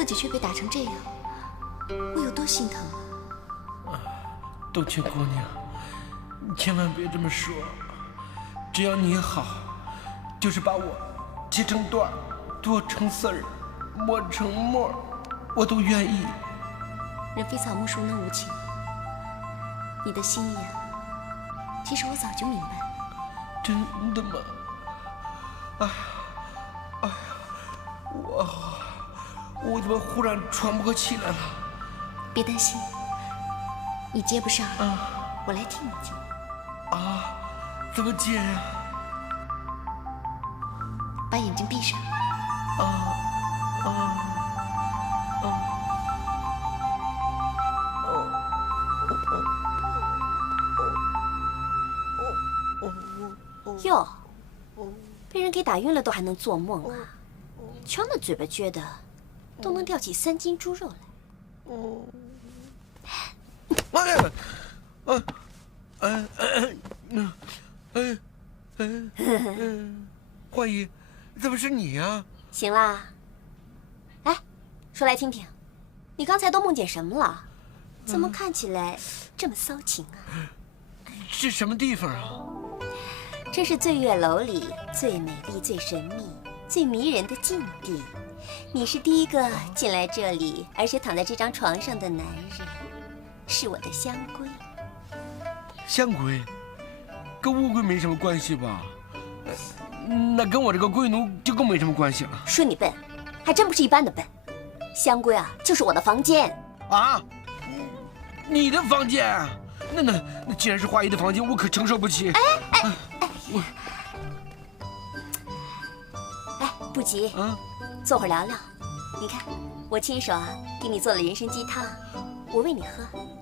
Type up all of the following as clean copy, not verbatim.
自己却被打成这样，我有多心疼啊！冬青姑娘，你千万别这么说。只要你好，就是把我切成段，剁成丝儿，磨成沫，我都愿意。人非草木，孰能无情？你的心意啊，其实我早就明白。真的吗？哎呀，我怎么忽然喘不过气来了？别担心，你接不上，我来替你接。啊，怎么接呀？把眼睛闭上。哟，被人给打晕了都还能做梦啊？瞧那嘴巴撅的，都能吊起3斤猪肉来。焕姨，怎么是你呀？行啦，哎，说来听听，你刚才都梦见什么了？怎么看起来这么骚情啊？是什么地方啊？这是醉月楼里最美丽、最神秘、最迷人的禁地。你是第一个进来这里，而且躺在这张床上的男人，是我的香龟。香龟，跟乌龟没什么关系吧？那跟我这个龟奴就更没什么关系了。说你笨，还真不是一般的笨。香龟啊，就是我的房间。啊？你的房间？那既然是华姨的房间，我可承受不起。不急，坐会儿聊聊。你看，我亲手给你做了人参鸡汤，我喂你喝，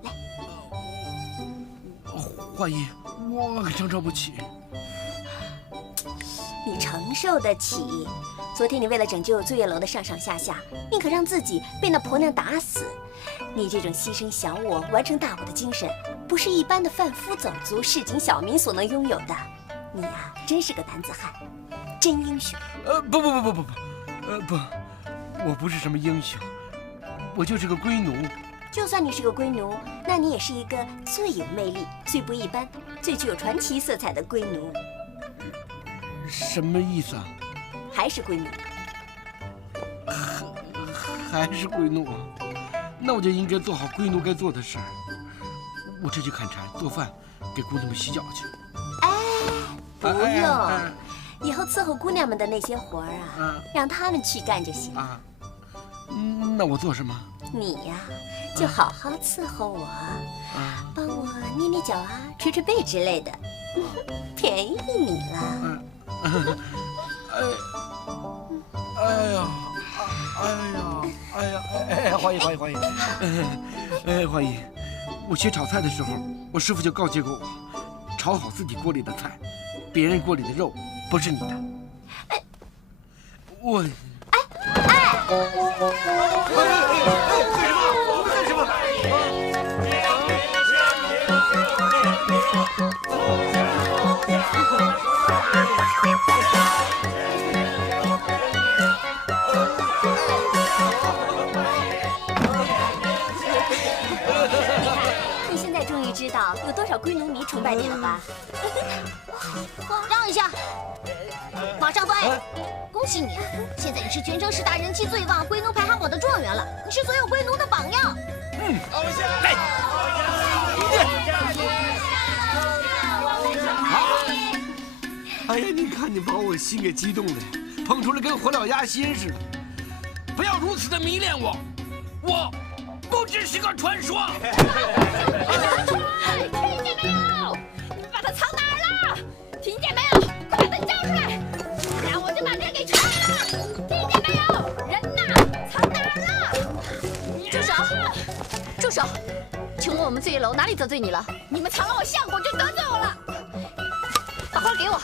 来。华姨，我可承受不起。你承受得起？昨天你为了拯救醉月楼的上上下下，宁可让自己被那婆娘打死。你这种牺牲小我、完成大我的精神，不是一般的贩夫走卒、市井小民所能拥有的。你呀，真是个男子汉，真英雄。不，我不是什么英雄，我就是个龟奴。就算你是个龟奴，那你也是一个最有魅力、最不一般、最具有传奇色彩的龟奴。什么意思啊？还是龟奴？还是龟奴？那我就应该做好龟奴该做的事儿。我这去砍柴、做饭，给姑娘们洗脚去。不用，以后伺候姑娘们的那些活儿啊，让他们去干就行。那我做什么？你呀，就好好伺候我，帮我捏捏脚啊，捶捶背之类的，便宜你了。华姨，华姨，我学炒菜的时候，我师傅就告诫过我，炒好自己锅里的菜，别人锅里的肉不是你的。我。你现在终于知道有多少龟奴迷崇拜你了吧？让一下，马上翻！恭喜你，现在你是全城10大人气最旺龟奴排行榜的状元了，你是所有龟奴的榜样。来，哎呀，你看你把我心给激动的，捧出来跟火燎鸭心似的。不要如此的迷恋我，我不只是个传说。听见没有？把他藏哪儿了？听见没有？快把他交出来，不然我就把人给拆了。听见没有？人呢？藏哪儿了？住手！住手！请问我们醉月楼哪里得罪你了？你们藏了我相公就得罪我了。把花给我！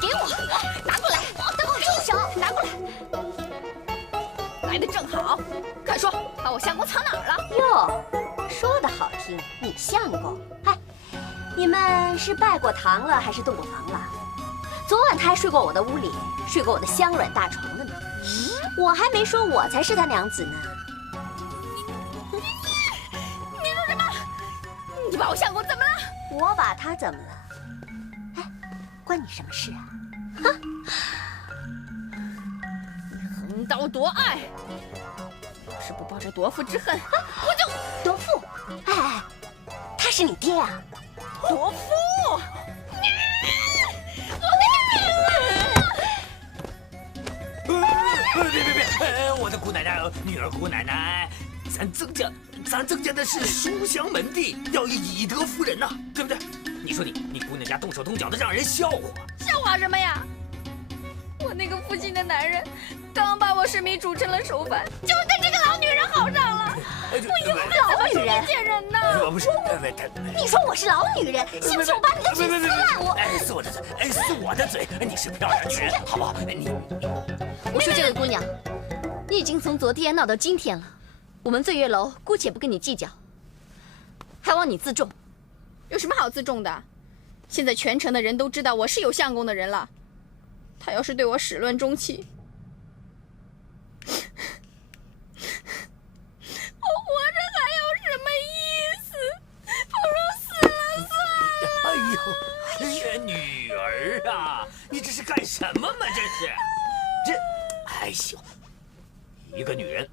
给我！拿过来！等我住手！拿过来！来的正好，快说，把我相公藏哪儿了？哟，说的好听，你相公？哎，你们是拜过堂了，还是洞过房了？昨晚他还睡过我的屋里，睡过我的香软大床了呢。我还没说我才是他娘子呢。你说什么？你把我相公怎么了？我把他怎么了？哎，关你什么事啊？哼！横刀夺爱，要是不报这夺父之恨，我就夺父！哎，他是你爹啊！夺父！别！我的姑奶奶，女儿姑奶奶，咱曾家的是书香门第，要以德服人呐，对不对？你说你姑娘家动手动脚的，让人笑话。笑话什么呀？我那个负心的男人，刚把我视频煮成了熟饭，就跟这个老女人好上了。我以后还怎么出去见人呢？不是，你说我是老女人，信不信我把你的嘴撕烂？撕我的嘴，撕我的嘴！你是漂亮女人，好不好？我说这位姑娘，你已经从昨天闹到今天了，我们醉月楼姑且不跟你计较，还望你自重。有什么好自重的？现在全城的人都知道我是有相公的人了，他要是对我始乱终弃，我活着还有什么意思？不如死了算了。哎呦，女儿啊，你这是干什么嘛？哎呦，一个女人，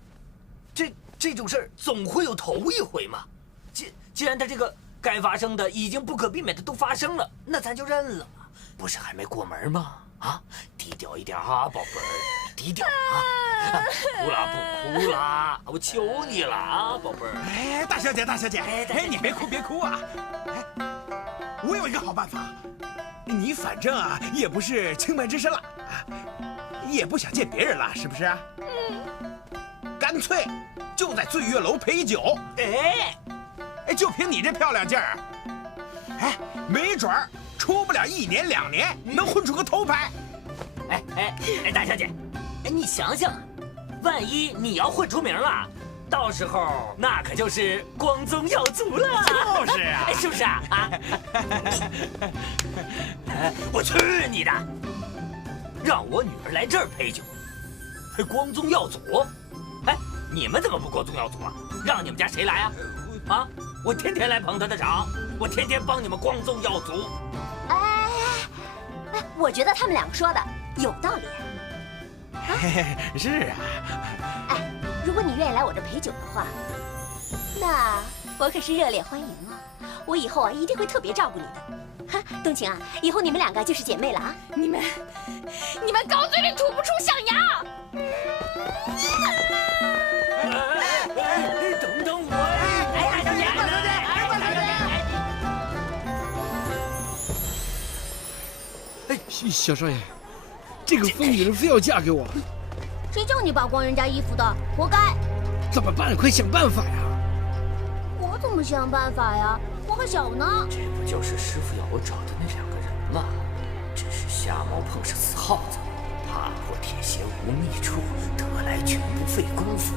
这种事儿总会有头一回嘛。既然她这个该发生的已经不可避免的都发生了，那咱就认了嘛。不是还没过门吗？啊，低调一点啊，宝贝儿，低调啊！哭啦不哭啦，我求你了啊，宝贝儿。哎，大小姐，哎，你别哭啊！哎，我有一个好办法，你反正啊也不是清白之身了啊，也不想见别人了，是不是？干脆就在醉月楼陪酒。哎，就凭你这漂亮劲儿，哎，没准儿出不了1年2年，能混出个头牌。哎，大小姐，哎，你想想，万一你要混出名了，到时候那可就是光宗耀祖了。就是啊，是不是啊？我去你的！让我女儿来这儿陪酒，还光宗耀祖？哎，你们怎么不光宗耀祖啊？让你们家谁来啊？啊！我天天来捧她的场，我天天帮你们光宗耀祖。哎，我觉得他们两个说的有道理。是啊。哎，如果你愿意来我这陪酒的话，那我可是热烈欢迎啊！我以后啊一定会特别照顾你的。哈，冬晴啊，以后你们两个就是姐妹了啊！你们高嘴里吐不出象牙！等我！小少爷，这个疯女人非要嫁给我，谁叫你扒光人家衣服的，活该！怎么办？快想办法呀！我怎么想办法呀？我还小呢。这不就是师傅要我找的那2个人吗？只是瞎猫碰上死耗子，踏破铁鞋无觅处，得来全不费功夫。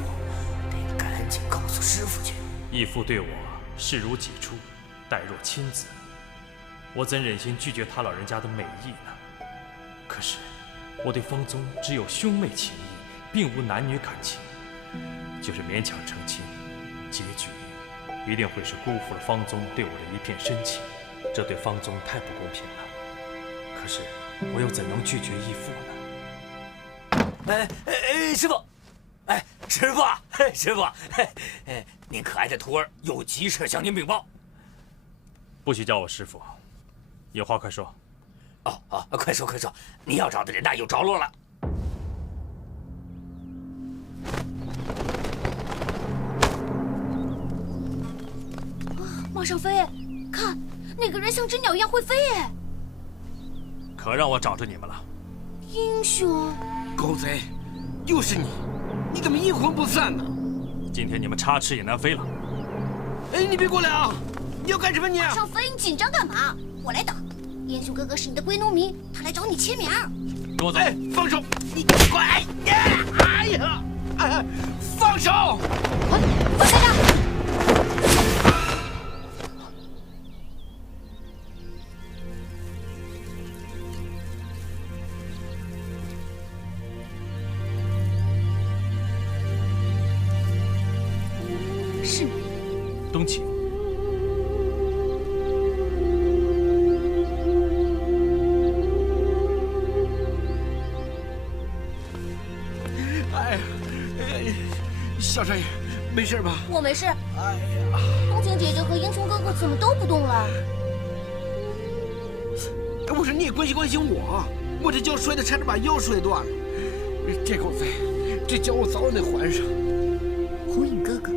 得赶紧告诉师傅去。义父对我视如己出，待若亲子，我怎忍心拒绝他老人家的美意呢？可是我对方宗只有兄妹情谊，并无男女感情，就是勉强成亲，结局一定会是辜负了方宗对我的一片深情，这对方宗太不公平了。可是我又怎能拒绝义父呢？师傅，师傅，您可爱的徒儿有急事向您禀报。不许叫我师傅，有话快说。快说！你要找的人呐有着落了。往上飞，看那个人像只鸟一样会飞耶！可让我找着你们了。英雄，狗贼，又是你！你怎么阴魂不散呢？今天你们插翅也难飞了。哎，你别过来啊！你要干什么你？往上飞，你紧张干嘛？我来打。英雄哥哥是你的归农民，他来找你签名。跟我走！哎，放手！你快！哎呀！放手！放开他！东请。哎，小少爷，没事吧？我没事。哎呀，冬晴姐姐和英雄哥哥怎么都不动了？我说你也关心关心我，我这脚摔的差点把腰摔断了。这口子，这脚我早晚得还上。红影哥哥，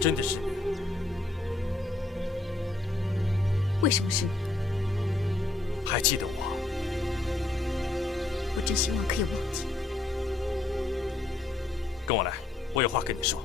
真的是你？为什么是你？还记得我？我真希望可以忘记。跟我来，我有话跟你说。